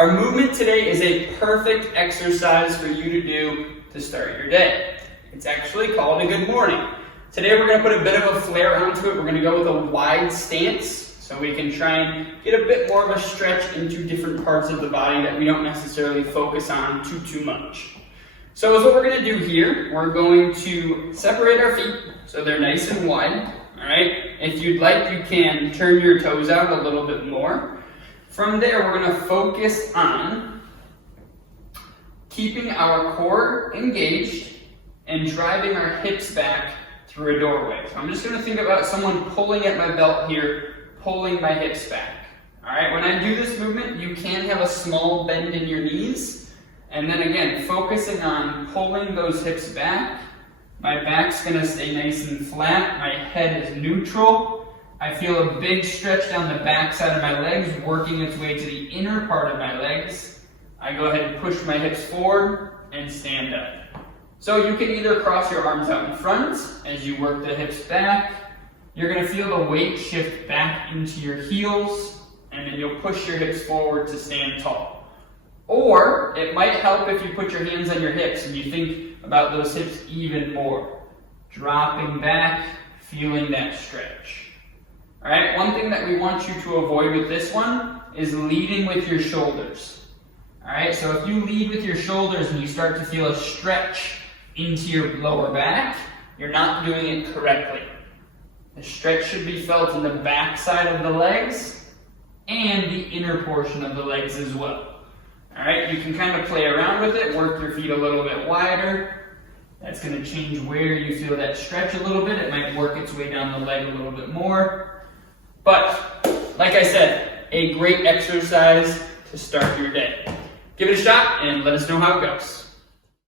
Our movement today is a perfect exercise for you to do to start your day. It's actually called a good morning. Today we're going to put a bit of a flare onto it. We're going to go with a wide stance so we can try and get a bit more of a stretch into different parts of the body that we don't necessarily focus on too much. So what we're going to do here, we're going to separate our feet so they're nice and wide. All right. If you'd like, you can turn your toes out a little bit more. From there, we're going to focus on keeping our core engaged and driving our hips back through a doorway. So I'm just going to think about someone pulling at my belt here, pulling my hips back. All right. When I do this movement, you can have a small bend in your knees. And then again, focusing on pulling those hips back. My back's going to stay nice and flat. My head is neutral. I feel a big stretch down the back side of my legs, working its way to the inner part of my legs. I go ahead and push my hips forward and stand up. So you can either cross your arms out in front as you work the hips back. You're going to feel the weight shift back into your heels, and then you'll push your hips forward to stand tall. Or it might help if you put your hands on your hips and you think about those hips even more. Dropping back, feeling that stretch. All right, one thing that we want you to avoid with this one is leading with your shoulders. All right, so if you lead with your shoulders and you start to feel a stretch into your lower back, you're not doing it correctly. The stretch should be felt in the back side of the legs and the inner portion of the legs as well. All right, you can kind of play around with it, work your feet a little bit wider. That's going to change where you feel that stretch a little bit. It might work its way down the leg a little bit more. But, like I said, a great exercise to start your day. Give it a shot and let us know how it goes.